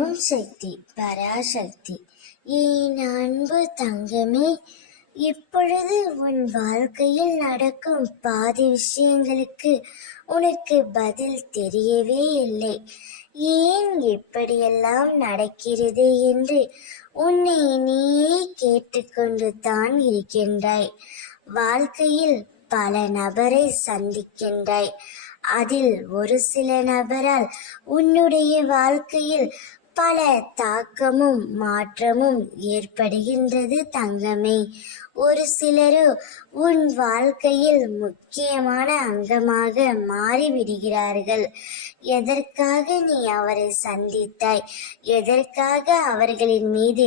ஓம் சக்தி பராசக்தி. என் அன்பு தங்கமே, இப்பொழுது உன் வாழ்க்கையில் நடக்கும் பாதி விஷயங்களுக்கு உனக்கு பதில் தெரியவே இல்லை. ஏன் இப்படியெல்லாம் நடக்கிறது என்று உன்னை நீயே கேட்டுக்கொண்டு தான் இருக்கின்றாய். வாழ்க்கையில் பல நபரை சந்திக்கின்றாய். அதில் ஒரு சில நபரால் உன்னுடைய வாழ்க்கையில் பல தாக்கமும் மாற்றமும் ஏற்படுகின்றது தங்கமே. ஒரு சிலரோ உன் வாழ்க்கையில் முக்கியமான அங்கமாக மாறிவிடுகிறார்கள். எதற்காக நீ அவரை சந்தித்தாய்? எதற்காக அவர்களின் மீது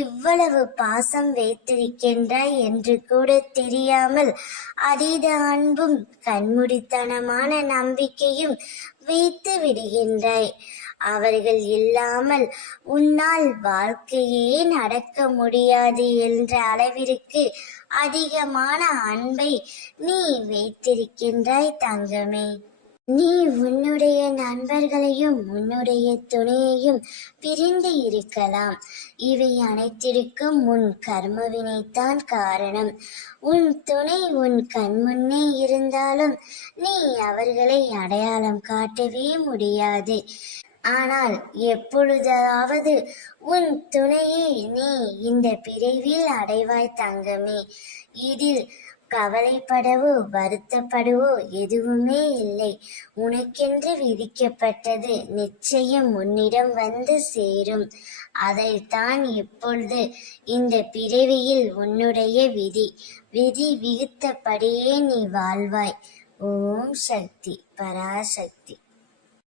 இவ்வளவு பாசம் வைத்திருக்கின்றாய் என்று கூட தெரியாமல் அதீத அன்பும் கண்மூடித்தனமான நம்பிக்கையும் வைத்து விடுகின்றாய். அவர்கள் இல்லாமல் உன்னால் வாழ்க்கையே நடக்க முடியாது என்ற அளவிற்கு அதிகமான அன்பை நீ வைத்திருக்கின்றாய் தங்கமே. நீ உன்னுடைய நண்பர்களையும் உன்னுடைய துணையையும் பிரிந்து இருக்கலாம். இவை அனைத்திற்கும் உன் கர்மவினைத்தான் காரணம். உன் துணை உன் கண்முன்னே இருந்தாலும் நீ அவர்களை அடையாளம் காட்டவே முடியாது. ஆனால் எப்பொழுதாவது உன் துணையை நீ இந்த பிறவியில் அடைவாய் தங்கமே. இதில் கவலைப்படவோ வருத்தப்படவோ எதுவுமே இல்லை. உனக்கென்று விதிக்கப்பட்டது நிச்சயம் உன்னிடம் வந்து சேரும். அதைத்தான் இப்பொழுது இந்த பிறவியில் உன்னுடைய விதி விதித்தபடியே நீ வாழ்வாய். ஓம் சக்தி பராசக்தி.